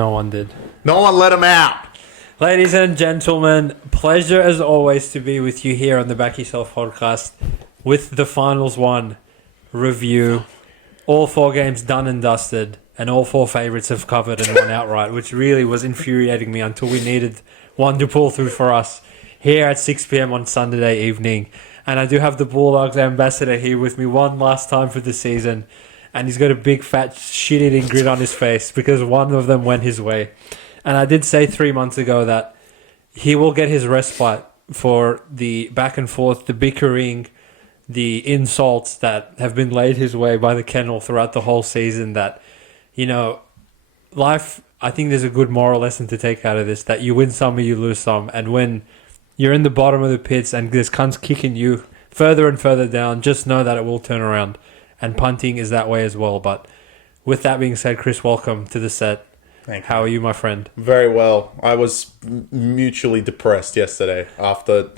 No one did. No one let him out. Ladies and gentlemen, pleasure as always to be with you here on the Back Yourself Podcast with the Finals 1 review. All 4 games done and dusted, and all 4 favourites have covered and won outright, which really was infuriating me until we needed one to pull through for us here at 6 p.m. on Sunday evening. And I do have the Bulldogs ambassador here with me one last time for the season, and he's got a big fat shit-eating grin on his face because one of them went his way. And I did say 3 months ago that he will get his respite for the back and forth, the bickering, the insults that have been laid his way by the kennel throughout the whole season. That, you know, life, I think there's a good moral lesson to take out of this, that you win some or you lose some. And when you're in the bottom of the pits and this cunt's kicking you further and further down, just know that it will turn around. And punting is that way as well. But with that being said, Chris, welcome to the set. Thank you. How are you, my friend? Very well. I was mutually depressed yesterday after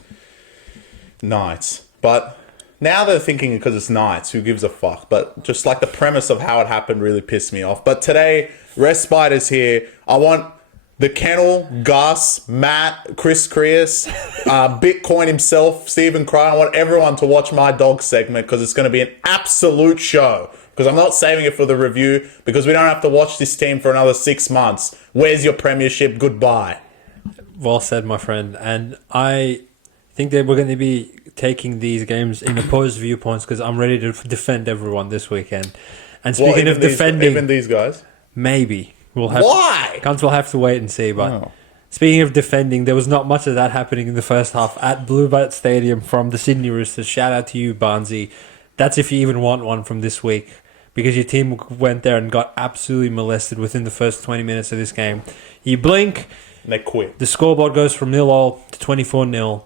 nights. But now they're thinking because it's nights, who gives a fuck? But just like the premise of how it happened really pissed me off. But today, respite is here. I want the Kennel, Gus, Matt, Chris Creas, Bitcoin himself, Stephen Cry. I want everyone to watch my dog segment because it's going to be an absolute show. Because I'm not saving it for the review because we don't have to watch this team for another 6 months. Where's your premiership? Goodbye. Well said, my friend. And I think that we're going to be taking these games in opposed viewpoints because I'm ready to defend everyone this weekend. And speaking of defending... Even these guys? Maybe. We'll have Why? We'll have to wait and see. But speaking of defending, there was not much of that happening in the first half at Bluebird Stadium from the Sydney Roosters. Shout out to you, Barnsey. That's if you even want one from this week. Because your team went there and got absolutely molested within the first 20 minutes of this game. You blink, and they quit. The scoreboard goes from 0-0 to 24-0.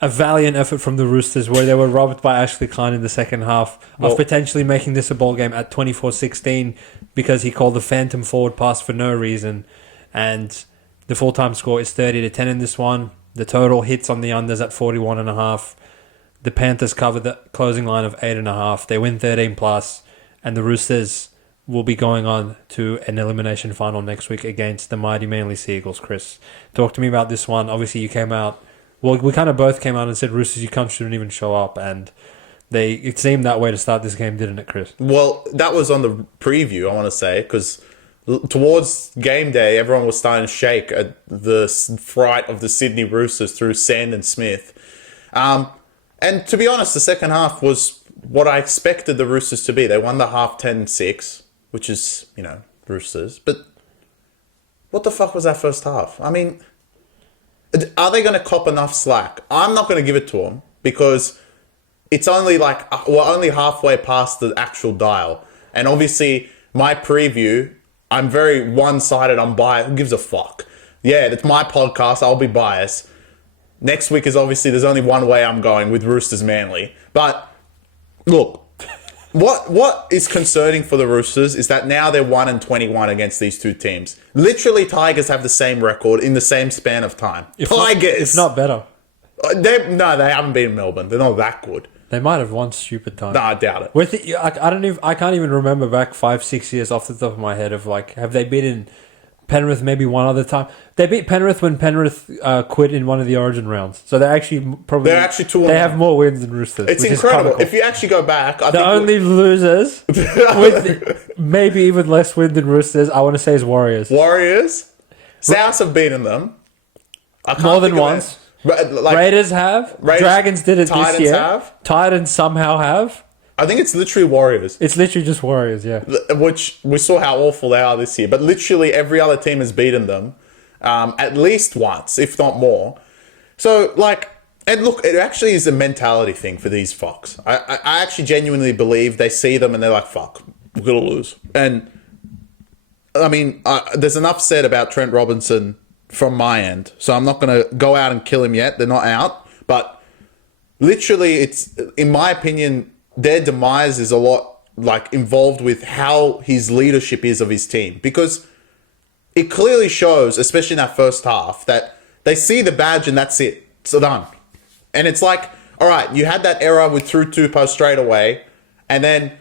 A valiant effort from the Roosters where they were robbed by Ashley Klein in the second half of potentially making this a ball game at 24-16 because he called the phantom forward pass for no reason. And the full-time score is 30-10 in this one. The total hits on the unders at 41.5. The Panthers cover the closing line of 8.5. They win 13+. And the Roosters will be going on to an elimination final next week against the mighty Manly Seagulls. Chris, talk to me about this one. Obviously, you came out... Well, we kind of both came out and said, Roosters, you shouldn't even show up. And it seemed that way to start this game, didn't it, Chris? Well, that was on the preview, I want to say, because towards game day, everyone was starting to shake at the fright of the Sydney Roosters through Sand and Smith. And to be honest, the second half was what I expected the Roosters to be. They won the half 10-6, which is, Roosters. But what the fuck was that first half? I mean, are they going to cop enough slack? I'm not going to give it to them because it's only we're only halfway past the actual dial. And obviously, my preview, I'm very one-sided. I'm biased. Who gives a fuck? Yeah, it's my podcast. I'll be biased. Next week is obviously, there's only one way I'm going with Roosters Manly. But look, what is concerning for the Roosters is that now they're 1-21 against these two teams. Literally, Tigers have the same record in the same span of time. It's not better. They haven't been in Melbourne. They're not that good. They might have one stupid time. No, I doubt it. I can't even remember back 5-6 years off the top of my head of have they beaten Penrith maybe one other time? They beat Penrith when Penrith quit in one of the Origin rounds. So they're actually 2. They have more wins than Roosters. It's incredible. If you actually go back, the only losers with maybe even less win than Roosters, I want to say, is Warriors. Souths have beaten them. More than once. Raiders have. Dragons did it Titans this year. Have. Titans somehow have. I think it's literally Warriors. It's literally just Warriors, yeah. Which we saw how awful they are this year. But literally every other team has beaten them at least once, if not more. So, and look, it actually is a mentality thing for these fucks. I actually genuinely believe they see them and they're like, fuck, we're going to lose. And, I mean, there's enough said about Trent Robinson from my end. So I'm not going to go out and kill him yet. They're not out. But literally, it's, in my opinion, their demise is a lot involved with how his leadership is of his team, because it clearly shows, especially in that first half, that they see the badge and that's it. It's done. And it's all right, you had that error with through Tupou straight away. And then,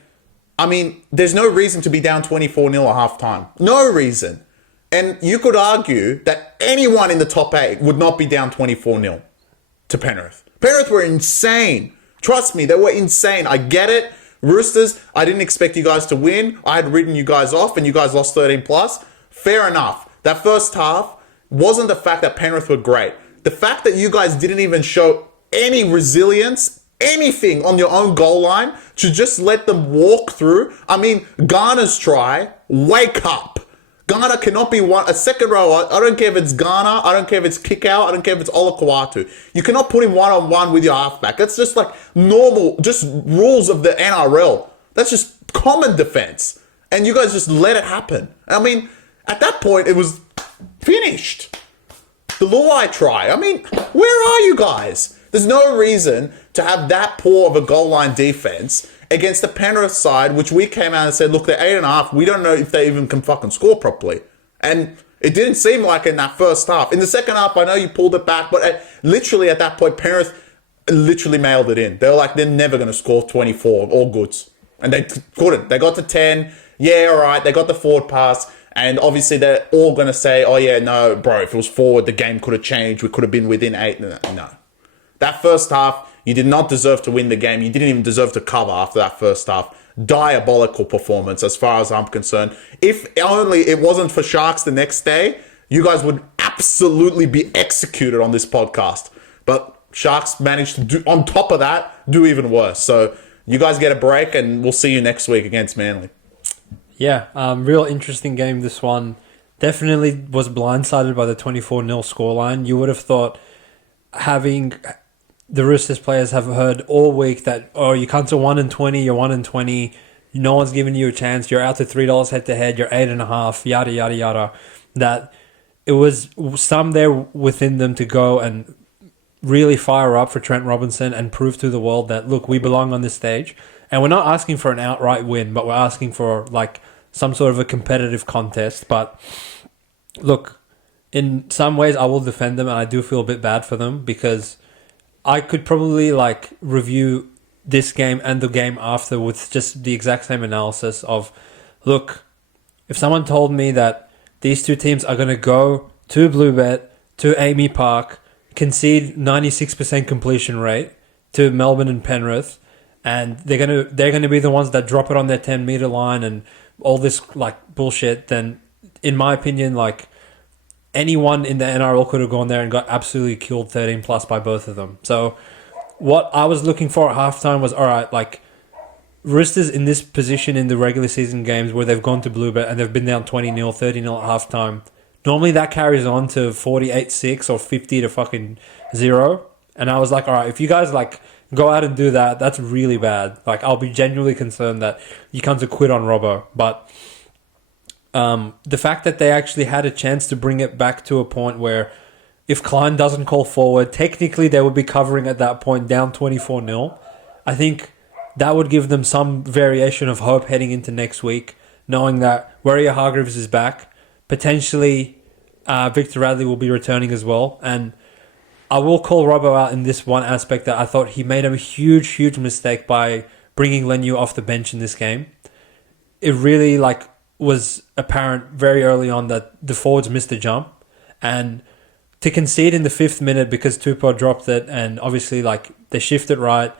I mean, there's no reason to be down 24-0 at halftime. No reason. And you could argue that anyone in the top 8 would not be down 24-0 to Penrith. Penrith were insane. Trust me, they were insane. I get it. Roosters, I didn't expect you guys to win. I had written you guys off and you guys lost 13 plus. Fair enough. That first half wasn't the fact that Penrith were great. The fact that you guys didn't even show any resilience, anything on your own goal line to just let them walk through. I mean, Garner's try, wake up. Garner cannot be a second row. I don't care if it's Garner. I don't care if it's kick out. I don't care if it's Olakwatu. You cannot put him one-on-one with your halfback. That's just like normal, just rules of the NRL. That's just common defense. And you guys just let it happen. I mean, at that point, it was finished. The Luai try. I mean, where are you guys? There's no reason to have that poor of a goal line defense against the Penrith side, which we came out and said, look, they're 8.5. We don't know if they even can fucking score properly. And it didn't seem like in that first half. In the second half, I know you pulled it back, but literally at that point, Penrith literally mailed it in. They were like, they're never going to score 24, all goods. And they couldn't. They got to 10. Yeah, all right. They got the forward pass. And obviously, they're all going to say, oh, yeah, no, bro, if it was forward, the game could have changed. We could have been within 8. No. That first half, you did not deserve to win the game. You didn't even deserve to cover after that first half. Diabolical performance as far as I'm concerned. If only it wasn't for Sharks the next day, you guys would absolutely be executed on this podcast. But Sharks managed to do, on top of that, do even worse. So you guys get a break and we'll see you next week against Manly. Yeah, real interesting game, this one. Definitely was blindsided by the 24-0 scoreline. You would have thought having the Roosters players have heard all week that, oh, you can't do 1-20, you're 1-20, no one's giving you a chance, you're out to $3 head to head, you're 8.5, yada, yada, yada. That it was some there within them to go and really fire up for Trent Robinson and prove to the world that, look, we belong on this stage. And we're not asking for an outright win, but we're asking for like some sort of a competitive contest. But look, in some ways I will defend them, and I do feel a bit bad for them because I could probably like review this game and the game after with just the exact same analysis of, look, if someone told me that these two teams are going to go to Bluebet, to Amy Park, concede 96% completion rate to Melbourne and Penrith, and they're gonna be the ones that drop it on their 10-meter line and all this like bullshit, then in my opinion, like anyone in the NRL could have gone there and got absolutely killed 13 plus by both of them. So what I was looking for at halftime was, all right, like Roosters in this position in the regular season games where they've gone to Bluebet and they've been down 20-0, 30-0 at halftime. Normally that carries on to 48-6 or 50 to fucking 0. And I was like, all right, if you guys like go out and do that, that's really bad. Like, I'll be genuinely concerned that you come to quit on Robbo. But the fact that they actually had a chance to bring it back to a point where if Klein doesn't call forward, technically they would be covering at that point down 24-0. I think that would give them some variation of hope heading into next week, knowing that Warrior-Hargreaves is back. Potentially, Victor Radley will be returning as well. And I will call Robbo out in this one aspect that I thought he made a huge, huge mistake by bringing Leniu off the bench in this game. It really was apparent very early on that the forwards missed the jump, and to concede in the 5th minute because Tupou dropped it, and obviously they shifted right.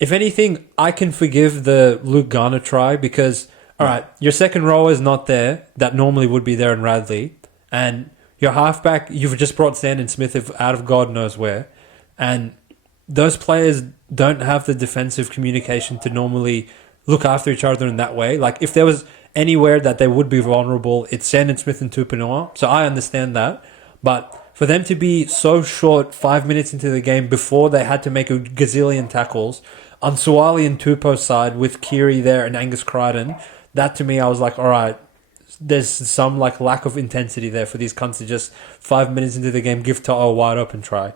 If anything, I can forgive the Luke Garner try because, all right, your second row is not there that normally would be there in Radley, and your halfback, you've just brought Sandon Smith out of God knows where. And those players don't have the defensive communication to normally look after each other in that way. Like, if there was anywhere that they would be vulnerable, it's Sandon Smith and Tupanoa. So I understand that. But for them to be so short 5 minutes into the game before they had to make a gazillion tackles, on Suwali and Tupou's side with Kiri there and Angus Crichton, that to me, I was like, all right, there's some lack of intensity there for these cunts to just 5 minutes into the game give To'o a wide open try.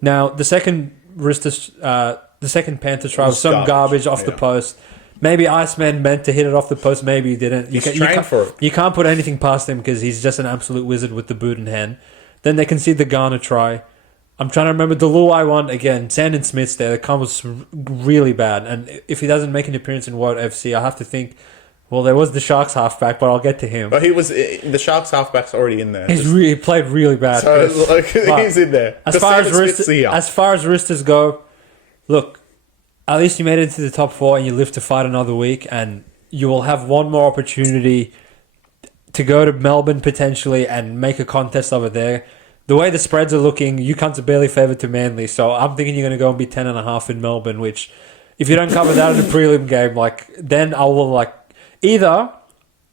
Now the second Panthers try was some garbage off the post. Maybe Iceman meant to hit it off the post, maybe he didn't. You can't put anything past him because he's just an absolute wizard with the boot in hand. Then they concede the Garner try. I'm trying to remember the Luai one again. Sandon Smith's there. The was really bad, and if he doesn't make an appearance in World FC, I have to think Well, there was the Sharks halfback, but I'll get to him. But the Sharks halfback's already in there. He played really bad. So Chris. he's in there. As far as Roosters go, look, at least you made it into the top 4 and you live to fight another week, and you will have one more opportunity to go to Melbourne potentially and make a contest over there. The way the spreads are looking, you can't barely favourite to Manly, so I'm thinking you're going to go and be 10.5 in Melbourne, which if you don't cover that in the prelim game, then I will either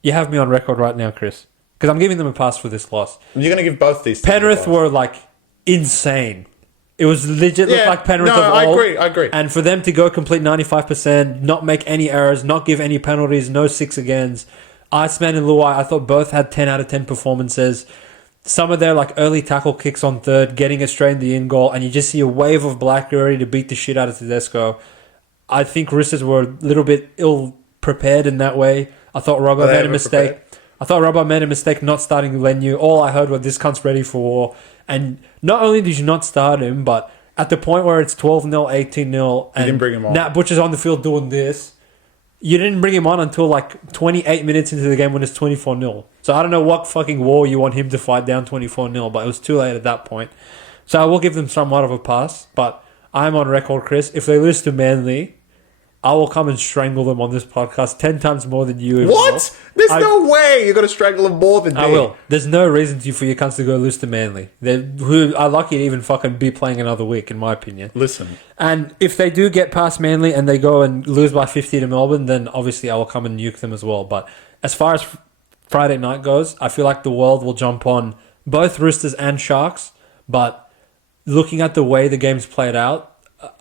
you have me on record right now, Chris, because I'm giving them a pass for this loss. You're going to give both these teams Penrith were insane. It was legit looked like Penrith of old. I agree. And for them to go complete 95%, not make any errors, not give any penalties, no 6 agains. Iceman and Luai, I thought both had 10 out of 10 performances. Some of their early tackle kicks on third, getting it straight in the in goal, and you just see a wave of black ready to beat the shit out of Tedesco. I think Roosters were a little bit ill prepared in that way. I thought Robbo made a mistake. I thought Robbo made a mistake not starting Lenu. All I heard was this cunt's ready for war. And not only did you not start him, but at the point where it's 12-0, 18-0, and you didn't bring him on. Nat Butcher's on the field doing this, you didn't bring him on until 28 minutes into the game when it's 24-0. So I don't know what fucking war you want him to fight down 24-0, but it was too late at that point. So I will give them somewhat of a pass, but I'm on record, Chris. If they lose to Manly, I will come and strangle them on this podcast 10 times more than you. What? There's no way you're going to strangle them more than me. I will. There's no reason for your cunts to go lose to Manly. Who are lucky to even fucking be playing another week, in my opinion. Listen. And if they do get past Manly and they go and lose by 50 to Melbourne, then obviously I will come and nuke them as well. But as far as Friday night goes, I feel like the world will jump on both Roosters and Sharks. But looking at the way the games played out,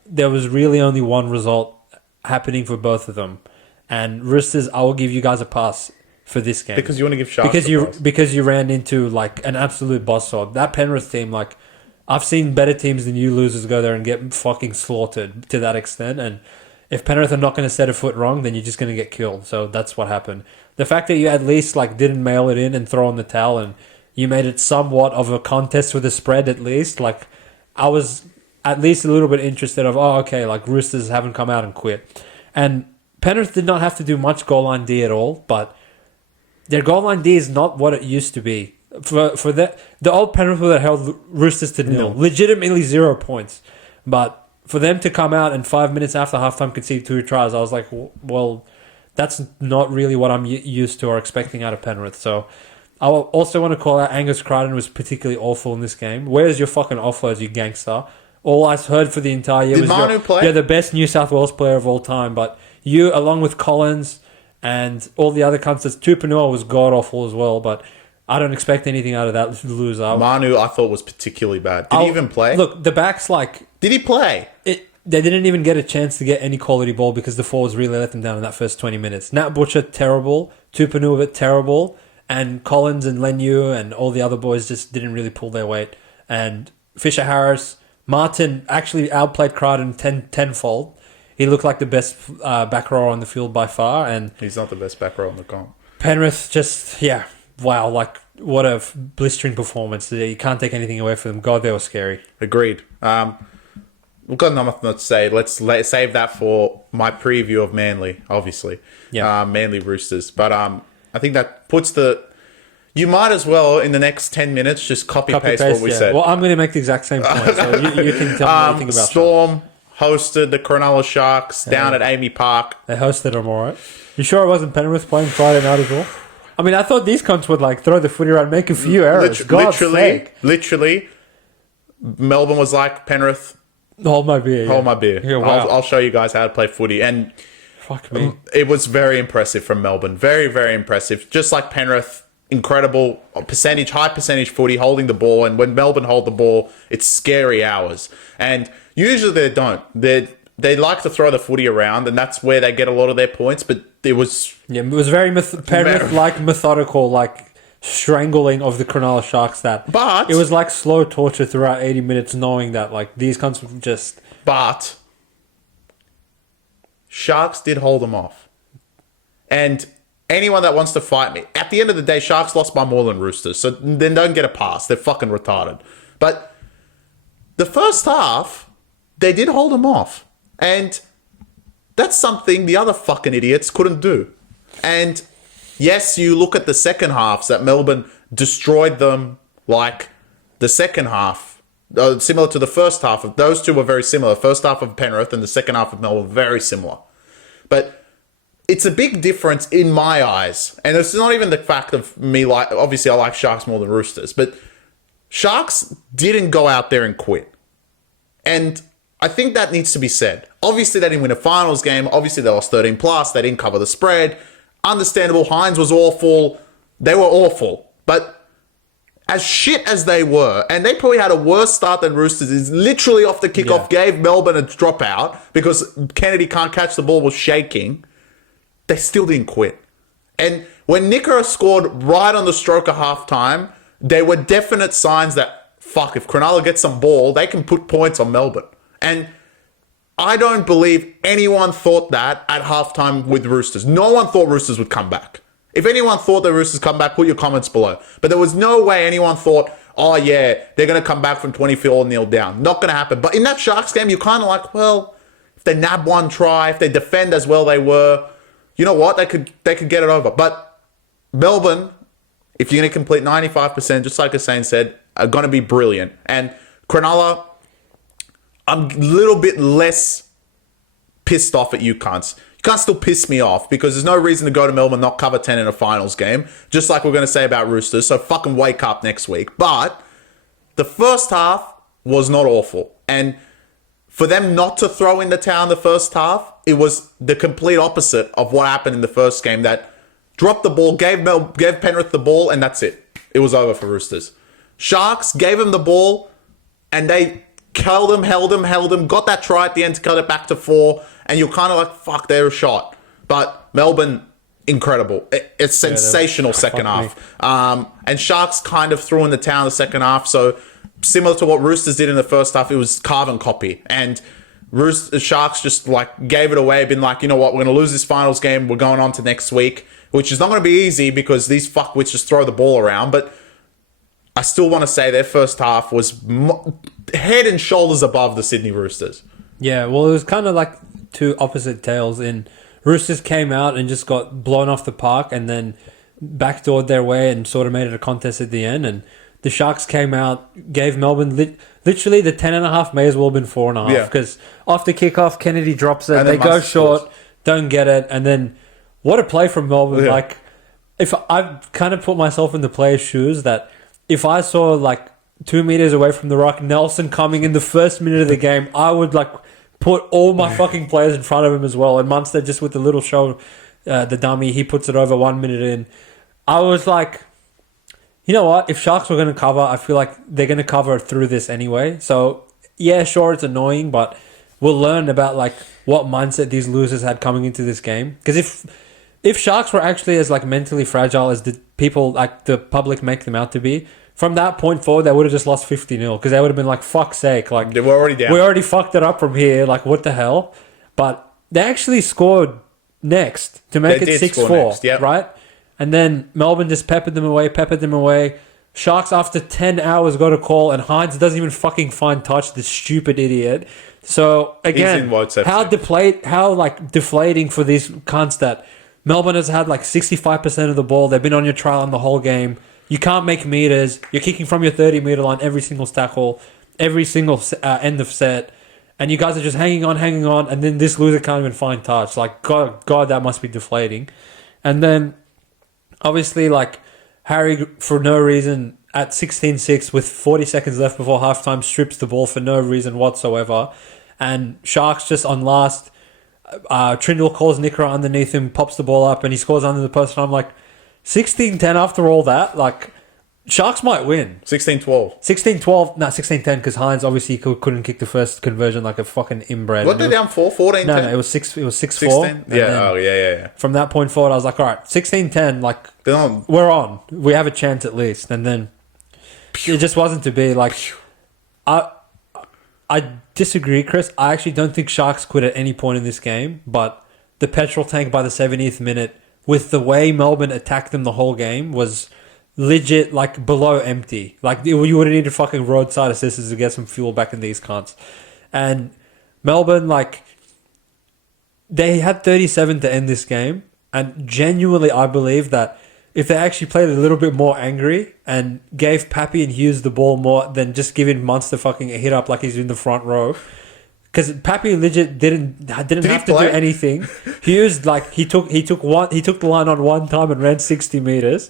there was really only one result happening for both of them. And Roosters, I will give you guys a pass for this game. Because you want to give Sharks a pass. Because you ran into an absolute buzzsaw. That Penrith team, I've seen better teams than you losers go there and get fucking slaughtered to that extent. And if Penrith are not going to set a foot wrong, then you're just going to get killed. So that's what happened. The fact that you at least didn't mail it in and throw in the towel and you made it somewhat of a contest with a spread at least, I was at least a little bit interested of, Roosters haven't come out and quit. And Penrith did not have to do much goal line D at all, but their goal line D is not what it used to be. For the old Penrith that held Roosters to nil, legitimately 0 points. But for them to come out and 5 minutes after halftime concede 2 tries, I was like, well, that's not really what I'm used to or expecting out of Penrith. So I also want to call out Angus Crichton was particularly awful in this game. Where's your fucking offloads, you gangster? All I heard for the entire year was you're the best New South Wales player of all time. But you, along with Collins and all the other cunts, Tupanua was god-awful as well. But I don't expect anything out of that loser. Manu, I thought, was particularly bad. Did he even play? Look, the backs, Did he play? They didn't even get a chance to get any quality ball because the forwards really let them down in that first 20 minutes. Nat Butcher, terrible. Tupanua, terrible. And Collins and Lenu and all the other boys just didn't really pull their weight. And Fisher-Harris... Martin actually outplayed Crichton tenfold. He looked like the best back rower on the field by far. And he's not the best back rower on the comp. Penrith wow, what a blistering performance. You can't take anything away from them. God, they were scary. Agreed. We've got nothing to say. Let's save that for my preview of Manly, obviously. Yeah. Manly Roosters. But I think that puts you might as well, in the next 10 minutes, just copy-paste what we said. Well, I'm going to make the exact same point, so you can tell me anything about Storm hosted the Cronulla Sharks down at Amy Park. They hosted them all right. You sure it wasn't Penrith playing Friday night as well? I mean, I thought these cunts would throw the footy around, make a few errors. Literally, Melbourne was like, Penrith, hold my beer. Hold my beer. Yeah, wow. I'll show you guys how to play footy. And fuck me. It was very impressive from Melbourne. Very, very impressive. Just like Penrith, incredible high percentage footy, holding the ball. And when Melbourne hold the ball, it's scary hours. And usually they don't. They like to throw the footy around, and that's where they get a lot of their points. But it was... Yeah, it was very Penrith, methodical, strangling of the Cronulla Sharks. But... It was like slow torture throughout 80 minutes, knowing that, these cunts would just... But... Sharks did hold them off. And... Anyone that wants to fight me. At the end of the day, Sharks lost by more than Roosters. So then don't get a pass. They're fucking retarded. But the first half, they did hold them off. And that's something the other fucking idiots couldn't do. And yes, you look at the second halves that Melbourne destroyed them like the second half, similar to the first half. Those two were very similar. First half of Penrith and the second half of Melbourne, very similar. But it's a big difference in my eyes. And it's not even the fact of me, like, obviously I like Sharks more than Roosters, but Sharks didn't go out there and quit. And I think that needs to be said. Obviously, they didn't win a finals game. Obviously, they lost 13 plus. They didn't cover the spread. Understandable. Hines was awful. They were awful. But as shit as they were, and they probably had a worse start than Roosters, is literally off the kickoff, gave Melbourne a dropout because Kennedy can't catch the ball, was shaking. They still didn't quit. And when Nickera scored right on the stroke of halftime, there were definite signs that, fuck, if Cronulla gets some ball, they can put points on Melbourne. And I don't believe anyone thought that at halftime with Roosters. No one thought Roosters would come back. If anyone thought the Roosters come back, put your comments below. But there was no way anyone thought, oh yeah, they're going to come back from 24-0 down. Not going to happen. But in that Sharks game, you're kind of like, well, if they nab one try, if they defend as well they were, you know what? They could get it over. But Melbourne, if you're going to complete 95%, just like Hussein said, are going to be brilliant. And Cronulla, I'm a little bit less pissed off at you cunts. You can't still piss me off because there's no reason to go to Melbourne, not cover 10 in a finals game, just like we're going to say about Roosters. So fucking wake up next week. But the first half was not awful. And for them not to throw in the towel in the first half, it was the complete opposite of what happened in the first game. That dropped the ball, gave Penrith the ball, and that's it. It was over for Roosters. Sharks gave them the ball, and they held them, got that try at the end to cut it back to 4, and you're kind of like, fuck, they're a shot. But Melbourne, incredible. It's sensational second half. And Sharks kind of threw in the towel in the second half, so similar to what Roosters did in the first half, it was carbon copy. And Sharks just like gave it away, been like, you know what, we're going to lose this finals game, we're going on to next week, which is not going to be easy because these fuckwits just throw the ball around, but I still want to say their first half was head and shoulders above the Sydney Roosters. Yeah, well, it was kind of like two opposite tales. In Roosters came out and just got blown off the park and then backdoored their way and sort of made it a contest at the end. And the Sharks came out, gave Melbourne literally the 10.5 may as well have been 4.5 because after kickoff, Kennedy drops it, they go short, don't get it, and then what a play from Melbourne. Yeah. Like, if I've kind of put myself in the player's shoes that if I saw like 2 meters away from the rock, Nelson coming in the first minute of the game, I would like put all my fucking players in front of him as well. And Munster just with the little show, the dummy, he puts it over 1 minute in. I was like, you know what? If Sharks were going to cover, I feel like they're going to cover through this anyway. So yeah, sure, it's annoying, but we'll learn about like what mindset these losers had coming into this game. Because if Sharks were actually as like mentally fragile as the people, like the public make them out to be, from that point forward, they would have just lost 50-0 because they would have been like, fuck's sake. Like, they were already down. We already fucked it up from here. Like, what the hell? But they actually scored next to make it 6-4, right? And then Melbourne just peppered them away. Sharks, after 10 hours, got a call, and Hines doesn't even fucking find touch, this stupid idiot. So, again, how deflating for these cunts that Melbourne has had like 65% of the ball. They've been on your trial on the whole game. You can't make meters. You're kicking from your 30-meter line every single tackle, every single end of set. And you guys are just hanging on. And then this loser can't even find touch. Like, God, that must be deflating. And then, obviously, like, Harry, for no reason, at 16-6 with 40 seconds left before halftime, strips the ball for no reason whatsoever. And Sharks just on last, Trindle calls Nickera underneath him, pops the ball up, and he scores under the post. And I'm like, 16-10 after all that, like, Sharks might win. 16-12. 16-12, 16-10, because Hines obviously couldn't kick the first conversion like a fucking inbred. What, they down 4? 14-10? No, it was 6-4. Yeah. From that point forward, I was like, all right, 16-10, like, we're on. We have a chance at least. And then it just wasn't to be. Like, I disagree, Chris. I actually don't think Sharks quit at any point in this game, but the petrol tank by the 70th minute, with the way Melbourne attacked them the whole game, was legit, like, below empty. Like, you would have needed fucking roadside assistance to get some fuel back in these cunts. And Melbourne, like, they had 37 to end this game, And genuinely, I believe that if they actually played a little bit more angry and gave Pappy and Hughes the ball more than just giving Munster fucking a hit up like he's in the front row. Because Pappy legit didn't have to do anything. Hughes, like, he took the line on one time and ran 60 meters.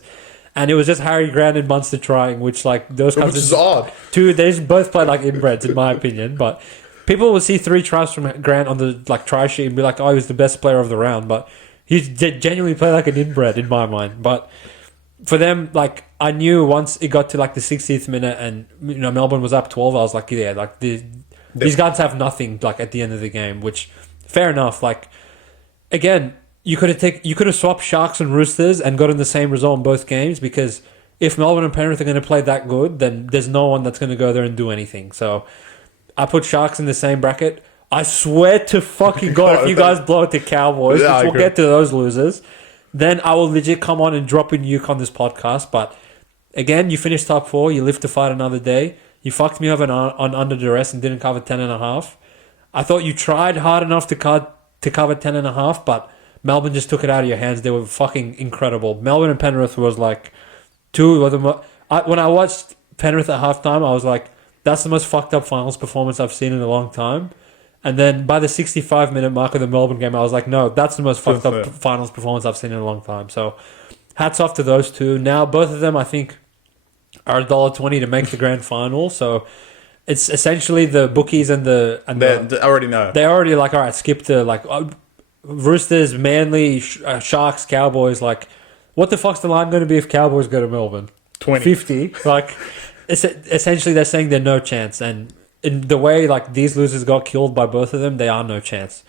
And it was just Harry Grant and Munster trying, which, like, those kinds is odd. They just both played like inbreds, in my opinion. But people will see 3 tries from Grant on the, like, try sheet and be like, oh, he was the best player of the round. But he genuinely played like an inbred in my mind. But for them, like, I knew once it got to, like, the 60th minute and, you know, Melbourne was up 12, I was like, yeah, like, these guys have nothing, like, at the end of the game, which, fair enough. Like, again, you could have swapped Sharks and Roosters and gotten the same result in both games, because if Melbourne and Penrith are going to play that good, then there's no one that's going to go there and do anything. So I put Sharks in the same bracket. I swear to fucking God, if you guys blow it to Cowboys, which we'll get to those losers, then I will legit come on and drop in Nuke on this podcast. But again, you finished top 4. You live to fight another day. You fucked me over on under duress and didn't cover 10.5. I thought you tried hard enough to cover 10.5, but Melbourne just took it out of your hands. They were fucking incredible. Melbourne and Penrith was like two of them. When I watched Penrith at halftime, I was like, that's the most fucked up finals performance I've seen in a long time. And then by the 65-minute mark of the Melbourne game, I was like, no, that's the most fucked up finals performance I've seen in a long time. So hats off to those two. Now, both of them, I think, are $1.20 to make the grand final. So it's essentially the bookies and they already know. They already like, all right, skip to like Roosters, Manly, Sharks, Cowboys. Like, what the fuck's the line going to be if Cowboys go to Melbourne? 20. 50. Like, essentially they're saying they're no chance. And in the way like these losers got killed by both of them, they are no chance.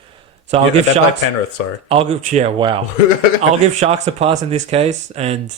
So I'll give Sharks Penrith, sorry. I'll give Sharks a pass in this case, and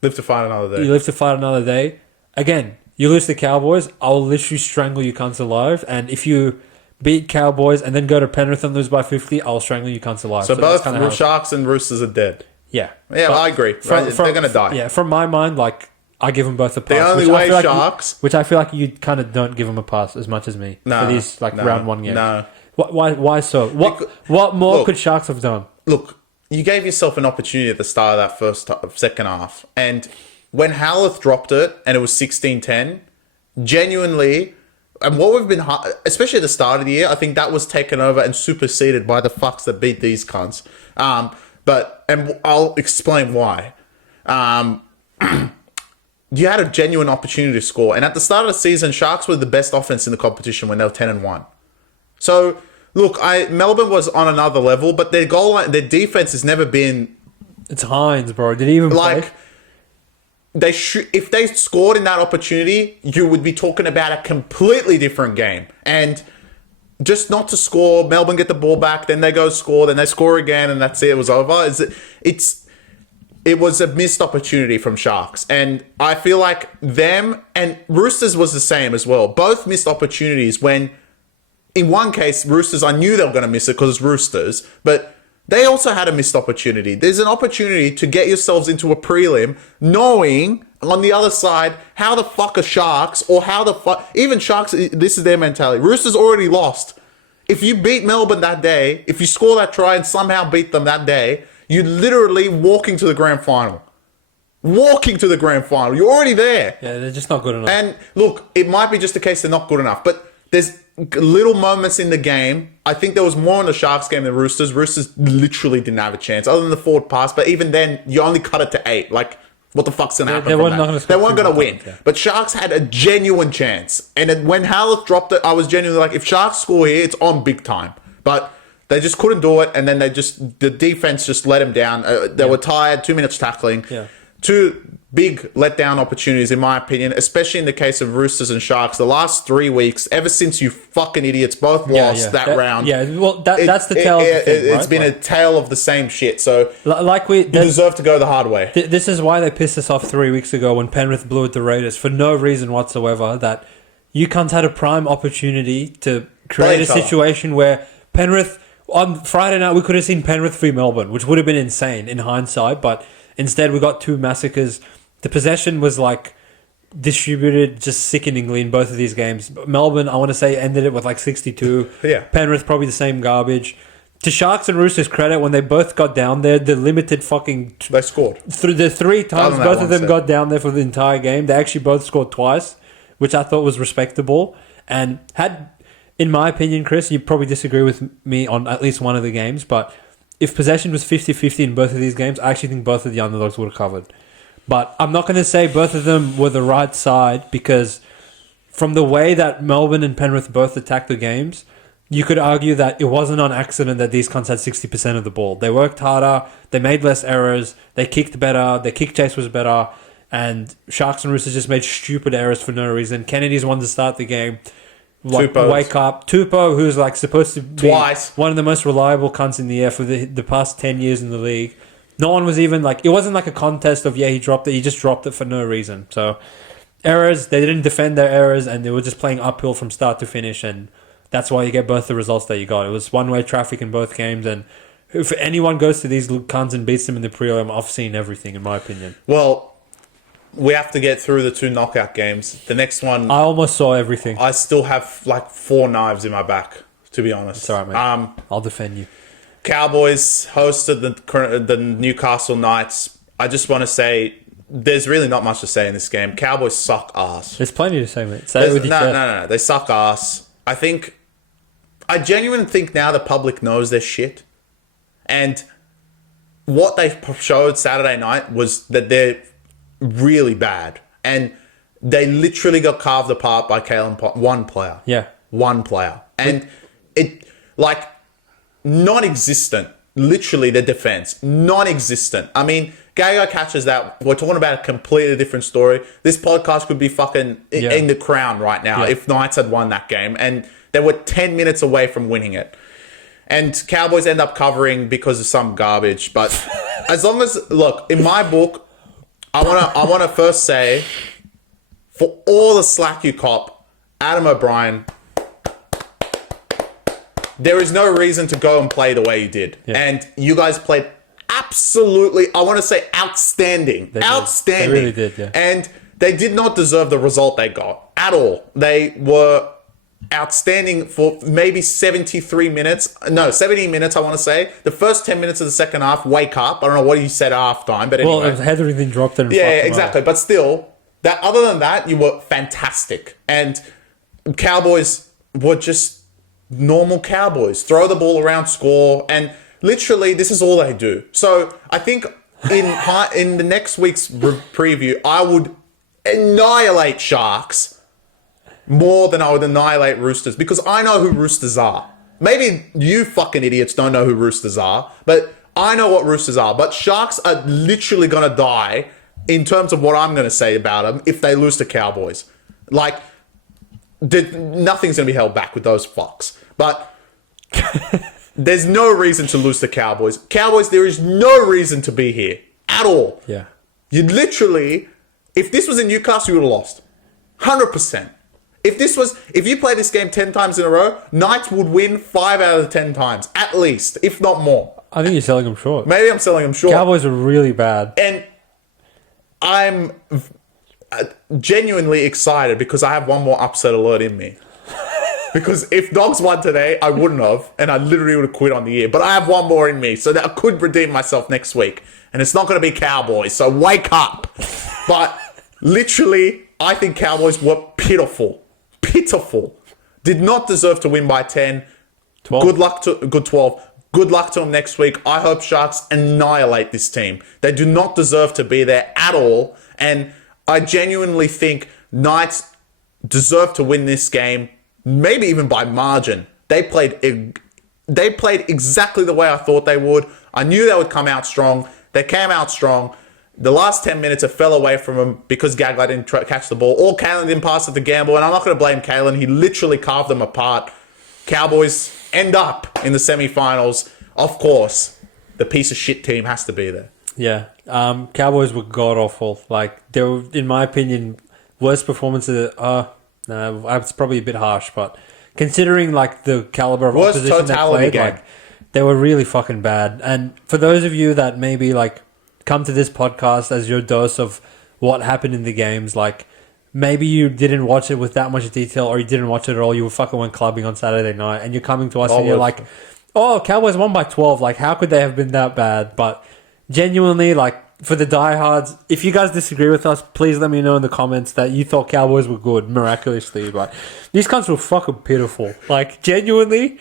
live to fight another day. You live to fight another day. Again, you lose to Cowboys, I'll literally strangle you cunts alive. And if you beat Cowboys and then go to Penrith and lose by 50, I'll strangle you cunts alive. So both Sharks and Roosters are dead. Yeah. Yeah, I agree. They're going to die. Yeah, from my mind, like, I give them both a pass. The only way Sharks... which I feel like you kind of don't give them a pass as much as me for these round 1 games. No. Why so? What more could Sharks have done? Look, you gave yourself an opportunity at the start of that second half. And when Howlett dropped it and it was 16-10, genuinely... And what we've been... Especially at the start of the year, I think that was taken over and superseded by the fucks that beat these cunts. And I'll explain why. You had a genuine opportunity to score. And at the start of the season, Sharks were the best offense in the competition when they were 10-1. So, look, Melbourne was on another level, but their goal line, their defense has never been... It's Hines, bro. Did he even play? If they scored in that opportunity, you would be talking about a completely different game. And just not to score, Melbourne get the ball back, then they go score, then they score again, and that's it. It was over. It was a missed opportunity from Sharks. And I feel like them and Roosters was the same as well. Both missed opportunities when, in one case, Roosters, I knew they were going to miss it because it's Roosters, but they also had a missed opportunity. There's an opportunity to get yourselves into a prelim knowing on the other side how the fuck are Sharks or how the fuck... Even Sharks, this is their mentality. Roosters already lost. If you beat Melbourne that day, if you score that try and somehow beat them that day... You're literally walking to the grand final. Walking to the grand final. You're already there. Yeah, they're just not good enough. And look, it might be just a case they're not good enough. But there's little moments in the game. I think there was more in the Sharks game than Roosters. Roosters literally didn't have a chance, other than the forward pass. But even then, you only cut it to 8. Like, what the fuck's going to happen from that? They weren't going to win. Yeah. But Sharks had a genuine chance. And when Howlett dropped it, I was genuinely like, if Sharks score here, it's on big time. But... they just couldn't do it, and then the defense just let them down. They were tired, 2 minutes tackling. Yeah. 2 big letdown opportunities, in my opinion, especially in the case of Roosters and Sharks. The last 3 weeks, ever since you fucking idiots both lost that round. Yeah, well, that's the tale of the thing, right? It's been a tale of the same shit, so you deserve to go the hard way. This is why they pissed us off 3 weeks ago when Penrith blew at the Raiders, for no reason whatsoever, that you cunts had a prime opportunity to create a situation where Penrith... On Friday night, we could have seen Penrith v Melbourne, which would have been insane in hindsight, but instead we got 2 massacres. The possession was like distributed just sickeningly in both of these games. Melbourne, I want to say, ended it with like 62. Yeah. Penrith, probably the same garbage. to Sharks and Roosters' credit, when they both got down there, the limited fucking... They scored. Through the 3 times both of them got down there for the entire game, they actually both scored twice, which I thought was respectable. And had, in my opinion, Chris, you probably disagree with me on at least one of the games, but if possession was 50-50 in both of these games, I actually think both of the underdogs would have covered. But I'm not going to say both of them were the right side, because from the way that Melbourne and Penrith both attacked the games, you could argue that it wasn't on accident that these cunts had 60% of the ball. They worked harder, they made less errors, they kicked better, their kick chase was better, and Sharks and Roosters just made stupid errors for no reason. Kennedy's one to start the game. Like, wake up. Tupou, who's like supposed to be one of the most reliable cunts in the air for the past 10 years in the league. No one was even like... It wasn't like a contest of, he dropped it. He just dropped it for no reason. So, errors, they didn't defend their errors, and they were just playing uphill from start to finish, and that's why you get both the results that you got. It was one-way traffic in both games, and if anyone goes to these cunts and beats them in the prelim, I've seen everything, in my opinion. Well, we have to get through the 2 knockout games. The next one... I almost saw everything. I still have like 4 knives in my back, to be honest. It's all right, mate. I'll defend you. Cowboys hosted the Newcastle Knights. I just want to say, there's really not much to say in this game. Cowboys suck ass. There's plenty to say, mate. Say it with your chest. No. They suck ass. I genuinely think now the public knows their shit. And what they showed Saturday night was that they're really bad. And they literally got carved apart by one player. Yeah. One player. And it, like, non-existent. Literally, the defense. Non-existent. I mean, Gago catches that. We're talking about a completely different story. This podcast could be fucking in the crown right now if Knights had won that game. And they were 10 minutes away from winning it. And Cowboys end up covering because of some garbage. But as long as... Look, in my book, I want to first say, for all the slack you cop, Adam O'Brien... There is no reason to go and play the way you did. Yeah. And you guys played absolutely, I want to say, outstanding. Outstanding. They really did, yeah. And they did not deserve the result they got at all. They were outstanding for maybe 70 minutes, I want to say. The first 10 minutes of the second half, wake up. I don't know what you said at halftime, but anyway. Well, had everything dropped in. Yeah, exactly. But still, other than that, you were fantastic. And Cowboys were just... normal Cowboys. Throw the ball around, score, and literally this is all they do. So I think in the next week's preview, I would annihilate Sharks more than I would annihilate Roosters, because I know who Roosters are. Maybe you fucking idiots don't know who Roosters are, but I know what Roosters are. But Sharks are literally going to die in terms of what I'm going to say about them if they lose to Cowboys. Like, nothing's going to be held back with those fucks. But there's no reason to lose to Cowboys. Cowboys, there is no reason to be here at all. Yeah. You literally, if this was in Newcastle, you would have lost. 100%. If you play this game 10 times in a row, Knights would win 5 out of the 10 times, at least, if not more. I think you're selling them short. Maybe I'm selling them short. Cowboys are really bad. And I'm genuinely excited because I have one more upset alert in me. Because if Dogs won today, I wouldn't have, and I literally would have quit on the year. But I have one more in me, so that I could redeem myself next week. And it's not going to be Cowboys, so wake up. But literally, I think Cowboys were pitiful. Pitiful. Did not deserve to win by 10. 12. Good 12. Good luck to them next week. I hope Sharks annihilate this team. They do not deserve to be there at all. And I genuinely think Knights deserve to win this game. Maybe even by margin. They played exactly the way I thought they would. I knew they would come out strong. They came out strong. The last 10 minutes, it fell away from them because Gagai didn't catch the ball. Or Kalen didn't pass it to Gamble. And I'm not going to blame Kalen. He literally carved them apart. Cowboys end up in the semi-finals. Of course, the piece of shit team has to be there. Yeah. Cowboys were god-awful. Like, they were, in my opinion, worst performances... No, it's probably a bit harsh, but considering like the caliber of opposition they played, like they were really fucking bad. And for those of you that maybe like come to this podcast as your dose of what happened in the games, like maybe you didn't watch it with that much detail, or you didn't watch it at all. You fucking went clubbing on Saturday night, and you're coming to us and you're like, Oh, Cowboys won by 12. Like, how could they have been that bad? But genuinely, like, for the diehards, if you guys disagree with us, please let me know in the comments that you thought Cowboys were good, miraculously. But these cunts were fucking pitiful. Like, genuinely,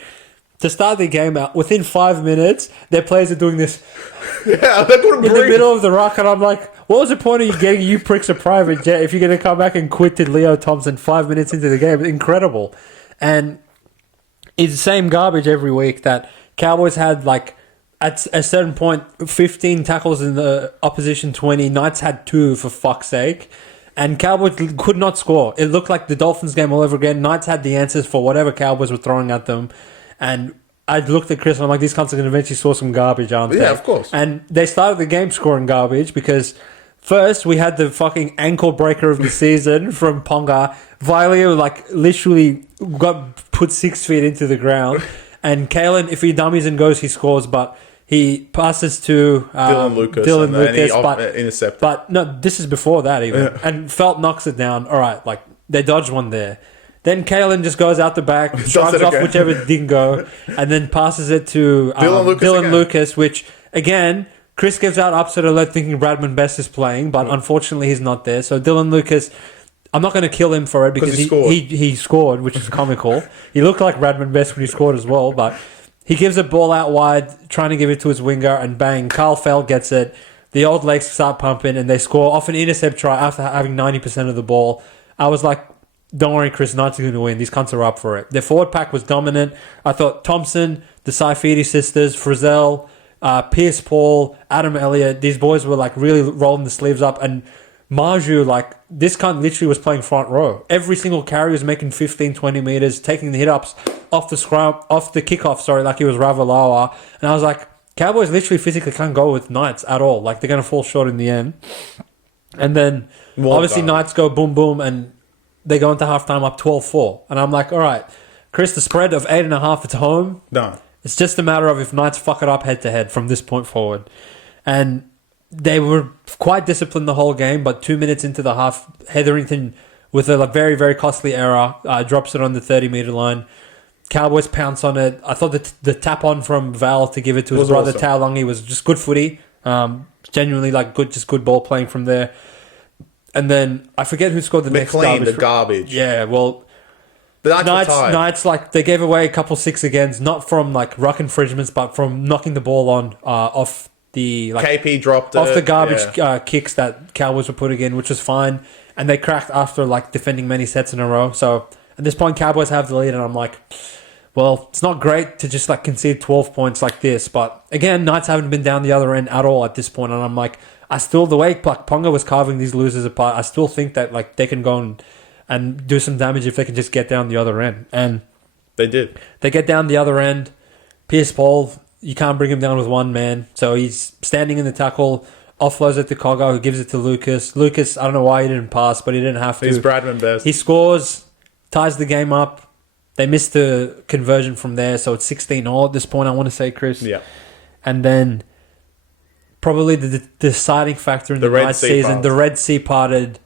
to start the game out, within 5 minutes, their players are doing this Yeah, they couldn't in breathe. the middle of the ruck, and I'm like, what was the point of you getting you pricks a private jet if you're going to come back and quit to Leo Thompson 5 minutes into the game? Incredible. And it's the same garbage every week that Cowboys had, like, at a certain point, 15 tackles in the opposition 20. Knights had 2, for fuck's sake. And Cowboys could not score. It looked like the Dolphins game all over again. Knights had the answers for whatever Cowboys were throwing at them. And I looked at Chris and I'm like, these cunts are going to eventually score some garbage, aren't they? Yeah, of course. And they started the game scoring garbage because first we had the fucking ankle breaker of the season from Ponga. Vileo, like, literally got put 6 feet into the ground. And Kalen, if he dummies and goes, he scores. But he passes to Dylan Lucas. but intercepted. But no, this is before that even. Yeah. And Felt knocks it down. All right, like, they dodged one there. Then Kalen just goes out the back, shrugs off whichever dingo, and then passes it to Dylan Lucas, which, again, Chris gives out upset alert thinking Bradman Best is playing, but unfortunately he's not there. So Dylan Lucas, I'm not going to kill him for it because he scored, which is comical. He looked like Bradman Best when he scored as well, but he gives a ball out wide, trying to give it to his winger, and bang, Carl Feld gets it. The old legs start pumping, and they score off an intercept try after having 90% of the ball. I was like, don't worry, Chris, Knights are going to win. These cunts are up for it. Their forward pack was dominant. I thought Thompson, the Saifidi sisters, Frizzell, Pierce Paul, Adam Elliott, these boys were like really rolling the sleeves up. And Marju, like, this cunt literally was playing front row. Every single carry was making 15, 20 meters, taking the hit-ups off the kickoff, like he was Ravalawa. And I was like, Cowboys literally physically can't go with Knights at all. Like, they're going to fall short in the end. And then, obviously, Knights go boom, boom, and they go into halftime up 12-4. And I'm like, all right, Chris, the spread of 8.5, it's home. No. It's just a matter of if Knights fuck it up head-to-head from this point forward. And they were quite disciplined the whole game, but 2 minutes into the half, Hetherington, with a very, very costly error, drops it on the 30-meter line. Cowboys pounce on it. I thought the tap-on from Val to give it to his brother, awesome. Taulagi, was just good footy. Genuinely, like, good ball playing from there. And then I forget who scored the next garbage. Yeah, well, the Knights, like, they gave away a couple 6-agains, not from like ruck infringements, but from knocking the ball on off the KP dropped off the garbage kicks that Cowboys were putting in, which was fine. And they cracked after like defending many sets in a row. So at this point, Cowboys have the lead, and I'm like, well, it's not great to just like concede 12 points like this, but again, Knights haven't been down the other end at all at this point, and I'm like, the way like Ponga was carving these losers apart, I still think that like they can go and do some damage if they can just get down the other end. And they did. They get down the other end. Pierce Paul, you can't bring him down with one man, so he's standing in the tackle, offloads it to Cogger, who gives it to Lucas. Lucas, I don't know why he didn't pass, but he didn't have to. He's Bradman Best. He scores, ties the game up. They missed the conversion from there, so it's 16-all at this point, I want to say, Chris. Yeah. And then probably the deciding factor in the Knights season, the Red Sea parted,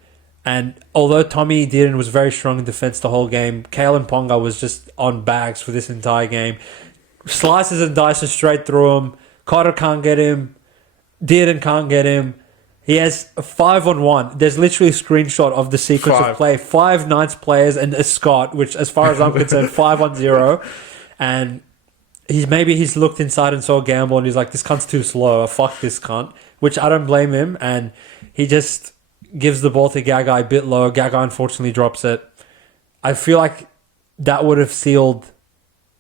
and although Tommy Dearden was very strong in defense the whole game, Kalen Ponga was just on bags for this entire game. Slices and dices straight through him. Carter can't get him. Dearden can't get him. He has a 5-on-1. There's literally a screenshot of the sequence of play. 5 Knights players and a Scott, which, as far as I'm concerned, 5-on-0. And he's looked inside and saw a gamble, and he's like, this cunt's too slow. Fuck this cunt. Which I don't blame him. And he just gives the ball to Gagai a bit low. Gagai unfortunately drops it. I feel like that would have sealed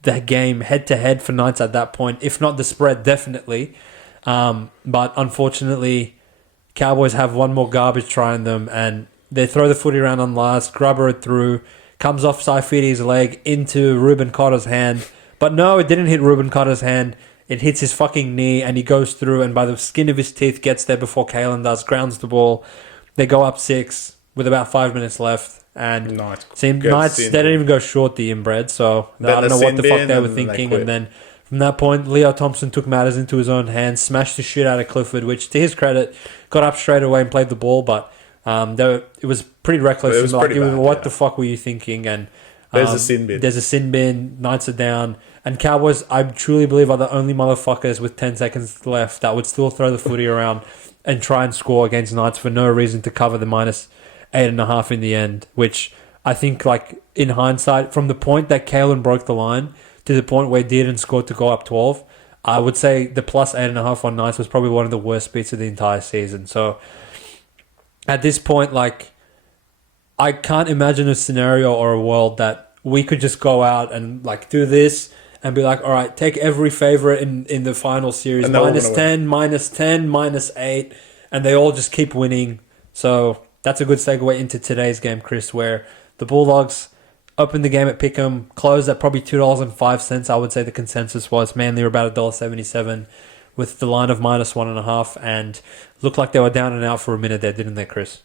the game head-to-head for Knights at that point. If not the spread, definitely. But unfortunately, Cowboys have one more garbage try in them, and they throw the footy around on last, grubber it through, comes off Saifidi's leg into Ruben Cotter's hand. But no, it didn't hit Ruben Cotter's hand. It hits his fucking knee, and he goes through, and by the skin of his teeth gets there before Kalen does, grounds the ball. They go up 6 with about 5 minutes left, and Knights, they didn't even go short the inbred, so I don't know what the fuck they were thinking. And then from that point, Leo Thompson took matters into his own hands, smashed the shit out of Clifford, which, to his credit, got up straight away and played the ball, but it was pretty reckless. It was pretty bad, what the fuck were you thinking? And There's a sin bin. There's a sin bin. Knights are down. And Cowboys, I truly believe, are the only motherfuckers with 10 seconds left that would still throw the footy around and try and score against Knights for no reason to cover the -8.5 in the end, which I think, like, in hindsight, from the point that Kalen broke the line to the point where he did and scored to go up 12, I would say the +8.5 on Knights was probably one of the worst beats of the entire season. So at this point, like, I can't imagine a scenario or a world that we could just go out and, like, do this and be like, all right, take every favorite in the final series, -10, -10, -8, and they all just keep winning. So that's a good segue into today's game, Chris, where the Bulldogs opened the game at Pick'em, closed at probably $2.05, I would say the consensus was. Manly were about $1.77 with the line of -1.5, and looked like they were down and out for a minute there, didn't they, Chris?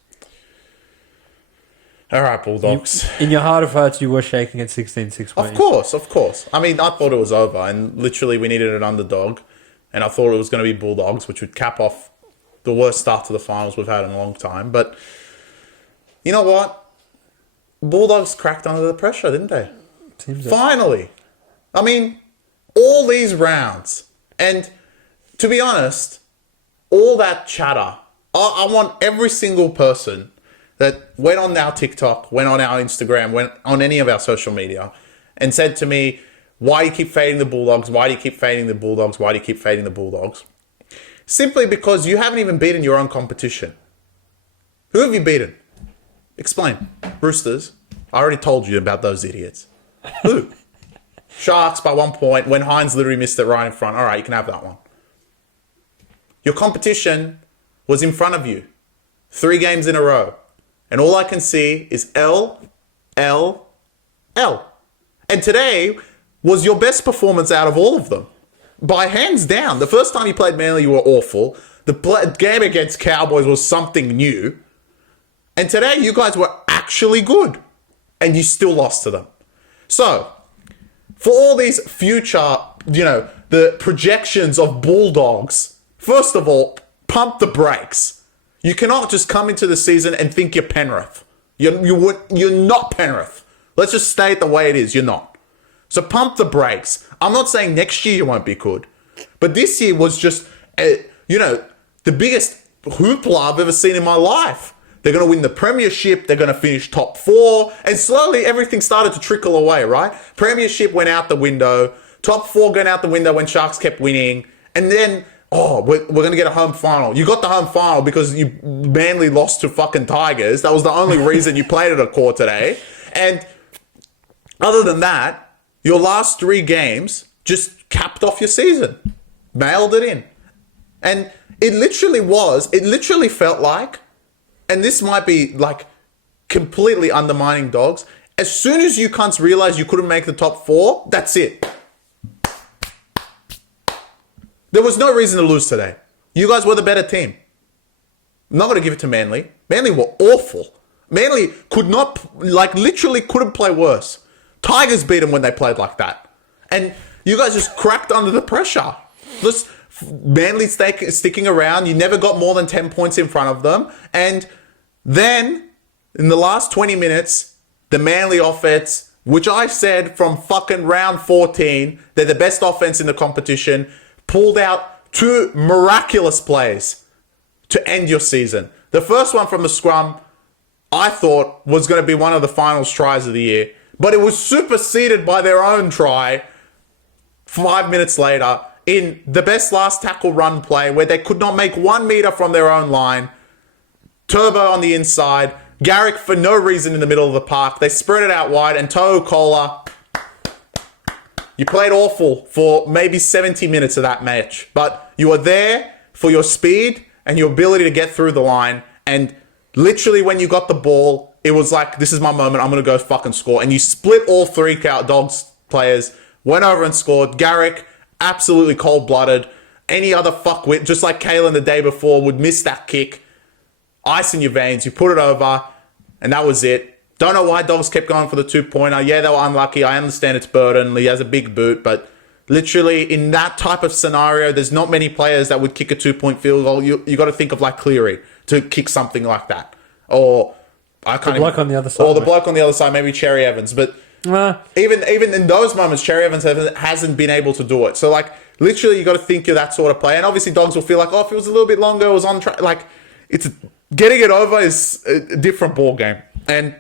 All right, Bulldogs. In your heart of hearts, you were shaking at 16-6. Of course. I mean, I thought it was over, and literally we needed an underdog, and I thought it was going to be Bulldogs, which would cap off the worst start to the finals we've had in a long time. But you know what? Bulldogs cracked under the pressure, didn't they? Finally. I mean, all these rounds, and to be honest, all that chatter, I want every single person that went on our TikTok, went on our Instagram, went on any of our social media and said to me, why do you keep fading the Bulldogs? Why do you keep fading the Bulldogs? Why do you keep fading the Bulldogs? Simply because you haven't even beaten your own competition. Who have you beaten? Explain. Roosters. I already told you about those idiots. Who? Sharks by 1 point when Hines literally missed it right in front. All right, you can have that one. Your competition was in front of you 3 games in a row. And all I can see is L, L, L. And today was your best performance out of all of them. By hands down. The first time you played Manly, you were awful. The game against Cowboys was something new. And today, you guys were actually good. And you still lost to them. So, for all these future, the projections of Bulldogs, first of all, pump the brakes. You cannot just come into the season and think you're Penrith. You're not Penrith. Let's just stay it the way it is. You're not. So pump the brakes. I'm not saying next year you won't be good. But this year was just, the biggest hoopla I've ever seen in my life. They're going to win the premiership. They're going to finish top 4. And slowly everything started to trickle away, right? Premiership went out the window. Top 4 went out the window when Sharks kept winning. And then, we're going to get a home final. You got the home final because you Manly lost to fucking Tigers. That was the only reason you played at Accor today. And other than that, your last 3 games just capped off your season. Mailed it in. And it literally felt like, and this might be like completely undermining Dogs, as soon as you cunts realized you couldn't make the top 4, that's it. There was no reason to lose today. You guys were the better team. I'm not going to give it to Manly. Manly were awful. Manly literally couldn't play worse. Tigers beat them when they played like that. And you guys just cracked under the pressure. Manly sticking around. You never got more than 10 points in front of them. And then, in the last 20 minutes, the Manly offense, which I said from fucking round 14, they're the best offense in the competition, pulled out 2 miraculous plays to end your season. The first one from the scrum, I thought was going to be one of the finals tries of the year, but it was superseded by their own try 5 minutes later in the best last tackle run play where they could not make 1 meter from their own line. Turbo on the inside, Garrick for no reason in the middle of the park. They spread it out wide, and To'o Kola, you played awful for maybe 70 minutes of that match, but you were there for your speed and your ability to get through the line. And literally when you got the ball, it was like, this is my moment. I'm going to go fucking score. And you split all 3 Dogs players, went over and scored. Garrick, absolutely cold-blooded. Any other fuckwit, just like Kalen the day before, would miss that kick. Ice in your veins. You put it over, and that was it. Don't know why Dogs kept going for the 2-pointer. Yeah, they were unlucky. I understand it's Burton. He has a big boot, but literally in that type of scenario, there's not many players that would kick a 2-point field goal. You got to think of like Cleary to kick something like that. Or I can't. The bloke on the other side. Or the bloke on the other side, maybe Cherry Evans. But Even in those moments, Cherry Evans hasn't been able to do it. So, like, literally, you got to think you're that sort of player. And obviously, Dogs will feel like, oh, if it was a little bit longer, it was on track. Like, it's getting it over is a different ball game. And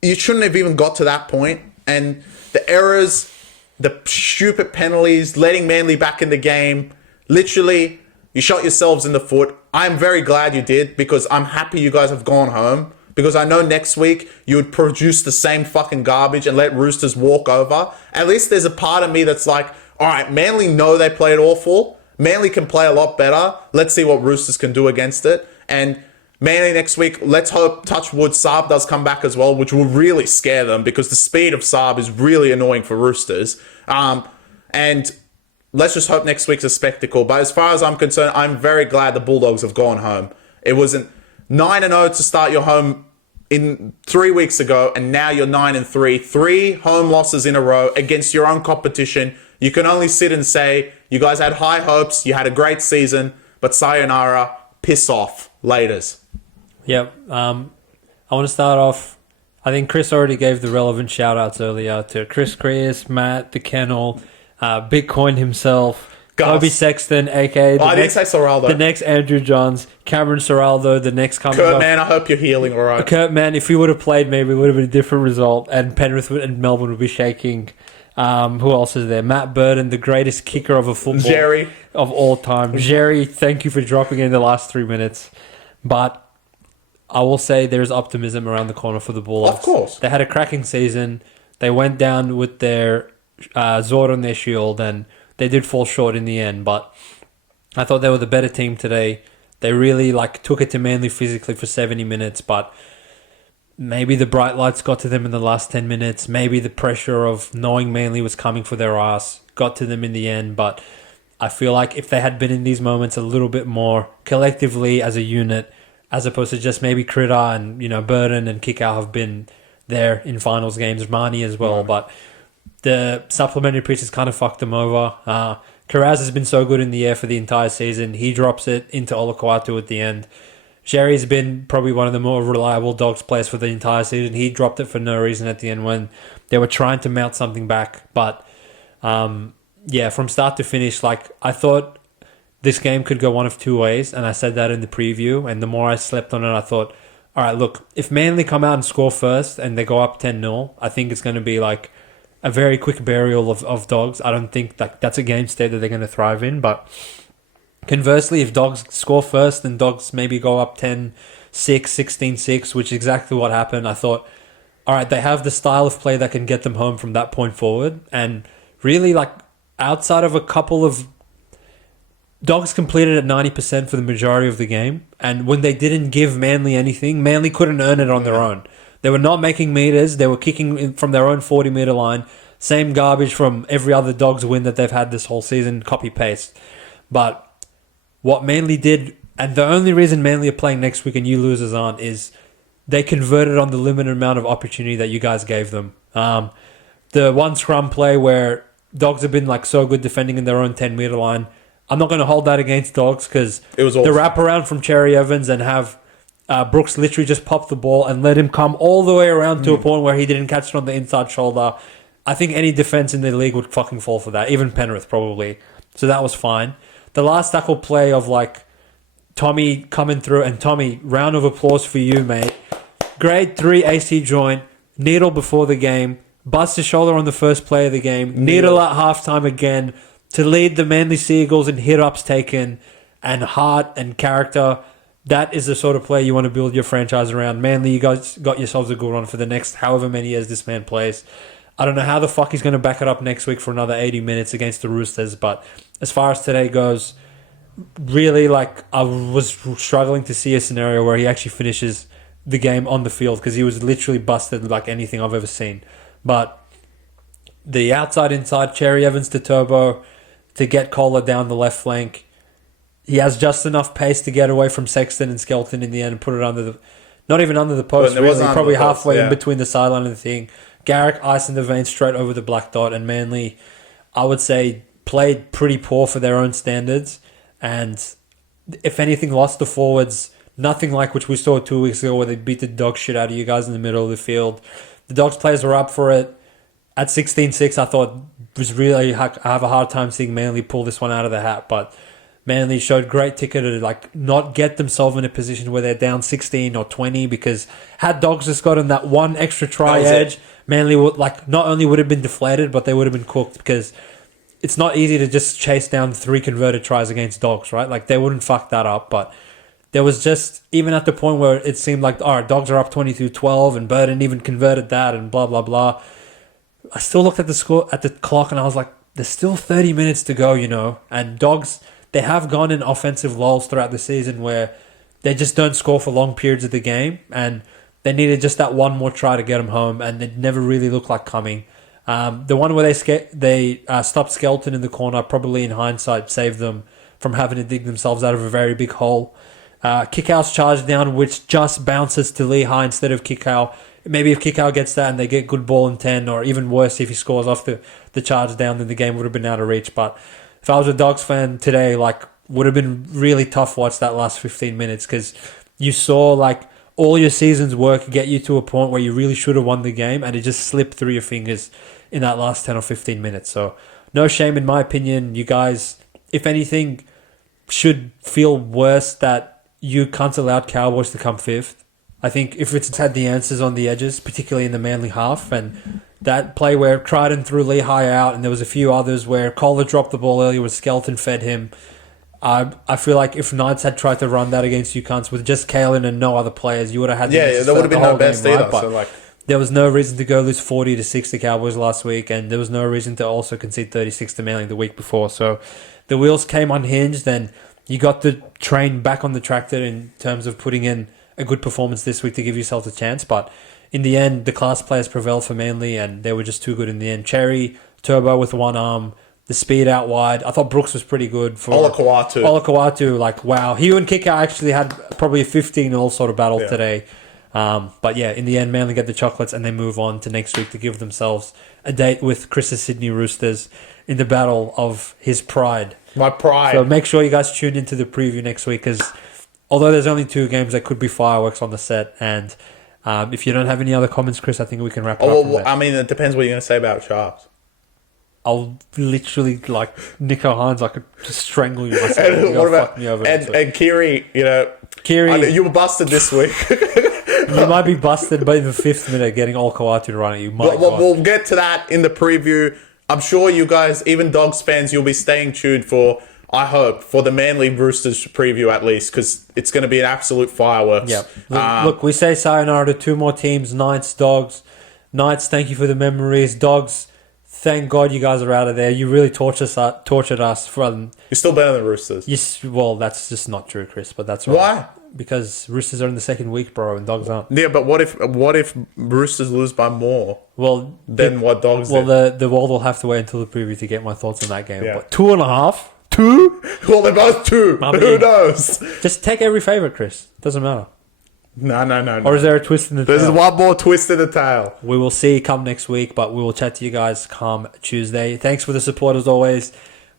you shouldn't have even got to that point. And the errors, the stupid penalties, letting Manly back in the game, literally, you shot yourselves in the foot. I'm very glad you did, because I'm happy you guys have gone home. Because I know next week you would produce the same fucking garbage and let Roosters walk over. At least there's a part of me that's like, all right, Manly know they played awful. Manly can play a lot better. Let's see what Roosters can do against it. And Manly next week, let's hope, touch wood, Saab does come back as well, which will really scare them, because the speed of Saab is really annoying for Roosters. And let's just hope next week's a spectacle. But as far as I'm concerned, I'm very glad the Bulldogs have gone home. It wasn't 9-0 to start your home in 3 weeks ago, and now you're 9-3. 3 home losses in a row against your own competition. You can only sit and say, you guys had high hopes, you had a great season, but sayonara, piss off, laters. Yep. I want to start off, I think Chris already gave the relevant shout-outs earlier to Chris Creas, Matt, the Kennel, Bitcoin himself, Kobe Sexton, aka I didn't say Soraldo. The next Andrew Johns, Cameron Soraldo, the next coming Kurt up. Man, I hope you're healing all right. Kurt Man, if we would have played, maybe it would have been a different result, and Penrith and Melbourne would be shaking. Who else is there? Matt Burton, the greatest kicker of a football Jerry of all time. Jerry, thank you for dropping in the last 3 minutes. But I will say there's optimism around the corner for the Bulldogs. Of course. They had a cracking season. They went down with their Zord on their shield, and they did fall short in the end, but I thought they were the better team today. They really took it to Manly physically for 70 minutes, but maybe the bright lights got to them in the last 10 minutes. Maybe the pressure of knowing Manly was coming for their ass got to them in the end, but I feel like if they had been in these moments a little bit more collectively as a unit, as opposed to just maybe Critter and Burton and Kickout have been there in finals games, Marnie as well, but the supplementary pieces kind of fucked them over. Carraz has been so good in the air for the entire season. He drops it into Olakau'atu at the end. Sherry's been probably one of the more reliable Dogs players for the entire season. He dropped it for no reason at the end when they were trying to mount something back. But, from start to finish, I thought this game could go one of two ways, and I said that in the preview. And the more I slept on it, I thought, all right, look, if Manly come out and score first and they go up 10-0, I think it's going to be a very quick burial of Dogs. I don't think that's a game state that they're going to thrive in. But conversely, if Dogs score first and Dogs maybe go up 10-6, 16-6, which is exactly what happened, I thought, all right, they have the style of play that can get them home from that point forward. And really, outside of a couple of Dogs completed at 90% for the majority of the game. And when they didn't give Manly anything, Manly couldn't earn it on their own. They were not making meters. They were kicking from their own 40-meter line. Same garbage from every other Dogs win that they've had this whole season, copy-paste. But what Manly did, and the only reason Manly are playing next week and you losers aren't, is they converted on the limited amount of opportunity that you guys gave them. The one scrum play where Dogs have been so good defending in their own 10-meter line, I'm not going to hold that against Dogs because the wraparound from Cherry Evans and have Brooks literally just popped the ball and let him come all the way around to a point where he didn't catch it on the inside shoulder. I think any defense in the league would fucking fall for that. Even Penrith probably. So that was fine. The last tackle play of Tommy coming through, and Tommy, round of applause for you, mate. Grade 3 AC joint, needle before the game, bust his shoulder on the first play of the game, needle at halftime again to lead the Manly Seagulls in hit-ups taken and heart and character. That is the sort of play you want to build your franchise around. Manly, you guys got yourselves a good one for the next however many years this man plays. I don't know how the fuck he's going to back it up next week for another 80 minutes against the Roosters, but as far as today goes, really, I was struggling to see a scenario where he actually finishes the game on the field because he was literally busted like anything I've ever seen. But the outside-inside, Cherry Evans to Turbo to get Kohler down the left flank. He has just enough pace to get away from Sexton and Skelton in the end and put it under the... Not even under the post, really. Probably halfway in between the sideline and the thing. Garrick ice in the vein straight over the black dot. And Manly, I would say, played pretty poor for their own standards. And if anything, lost the forwards. Nothing like which we saw 2 weeks ago where they beat the dog shit out of you guys in the middle of the field. The Dogs players were up for it. At 16-6, I thought was really I have a hard time seeing Manly pull this one out of the hat, but Manly showed great ticker to not get themselves in a position where they're down 16 or 20, because had Dogs just gotten that one extra try edge, Manly would not only would have been deflated, but they would have been cooked, because it's not easy to just chase down 3 converted tries against Dogs, right? They wouldn't fuck that up, but there was just, even at the point where it seemed like, all right, Dogs are up 22-12 and Burden even converted that and blah, blah, blah. I still looked at the score, at the clock, and I was like, there's still 30 minutes to go, and Dogs, they have gone in offensive lulls throughout the season where they just don't score for long periods of the game, and they needed just that one more try to get them home, and it never really looked like coming. The one where they stopped Skelton in the corner, probably in hindsight, saved them from having to dig themselves out of a very big hole. Kickout's charge down, which just bounces to Lehigh instead of Kickout. Maybe if Kickout gets that and they get good ball in 10, or even worse, if he scores off the charge down, then the game would have been out of reach. But if I was a Dogs fan today, would have been really tough watch that last 15 minutes, because you saw all your season's work get you to a point where you really should have won the game, and it just slipped through your fingers in that last 10 or 15 minutes. So no shame in my opinion. You guys, if anything, should feel worse that you can't allow Cowboys to come 5th. I think if it's had the answers on the edges, particularly in the Manly half, and that play where Crichton threw Lehigh out, and there was a few others where Kohler dropped the ball earlier, where Skelton fed him. I feel like if Knights had tried to run that against you cunts with just Kalen and no other players, you would have had there would have been no best game, either. Right? So there was no reason to go lose 40-6 to Cowboys last week, and there was no reason to also concede 36 to Manly the week before. So the wheels came unhinged, and you got the train back on the tractor in terms of putting in a good performance this week to give yourself a chance. But in the end, the class players prevailed for Manly, and they were just too good in the end. Cherry, Turbo with one arm, the speed out wide. I thought Brooks was pretty good. For Olakau'atu, wow. He and Kickout actually had probably a 15-all sort of battle today. But yeah, in the end, Manly get the chocolates, and they move on to next week to give themselves a date with Chris's Sydney Roosters in the battle of his pride. My pride. So make sure you guys tune into the preview next week, because although there's only 2 games, there could be fireworks on the set. And if you don't have any other comments, Chris, I think we can wrap it up. Well, I mean, it depends what you're going to say about Sharks. I'll literally, Nico Hines, I could just strangle you myself. And what about and Kiri? Kiri, you were busted this week. You might be busted by the 5th minute getting Olakau'atu to run at you. We'll get to that in the preview. I'm sure you guys, even Dogs fans, you'll be staying tuned for, I hope, for the Manly Roosters preview at least, because it's going to be an absolute fireworks. Yeah. Look, we say sayonara to 2 more teams, Knights, Dogs. Knights, thank you for the memories. Dogs, thank God you guys are out of there. You really tortured us. You're still better than Roosters. Yes, well, that's just not true, Chris, but that's right. Why? Because Roosters are in the 2nd week, bro, and Dogs aren't. Yeah, but what if Roosters lose by more than what Dogs did? Well, the world will have to wait until the preview to get my thoughts on that game. Yeah. But 2.5? 2? Well, they're both 2. Who knows? Just take every favourite, Chris. Doesn't matter. No. Or is there a twist in the tail? There's one more twist in the tail. We will see come next week, but we will chat to you guys come Tuesday. Thanks for the support as always.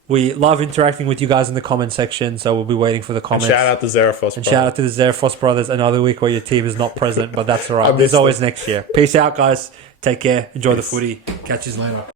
We love interacting with you guys in the comment section, so we'll be waiting for the comments. And shout out to Zerafos. And shout out to the Zerafos brothers. Another week where your team is not present, but that's all right. There's always next year. Peace out, guys. Take care. Enjoy the footy. Catch you later.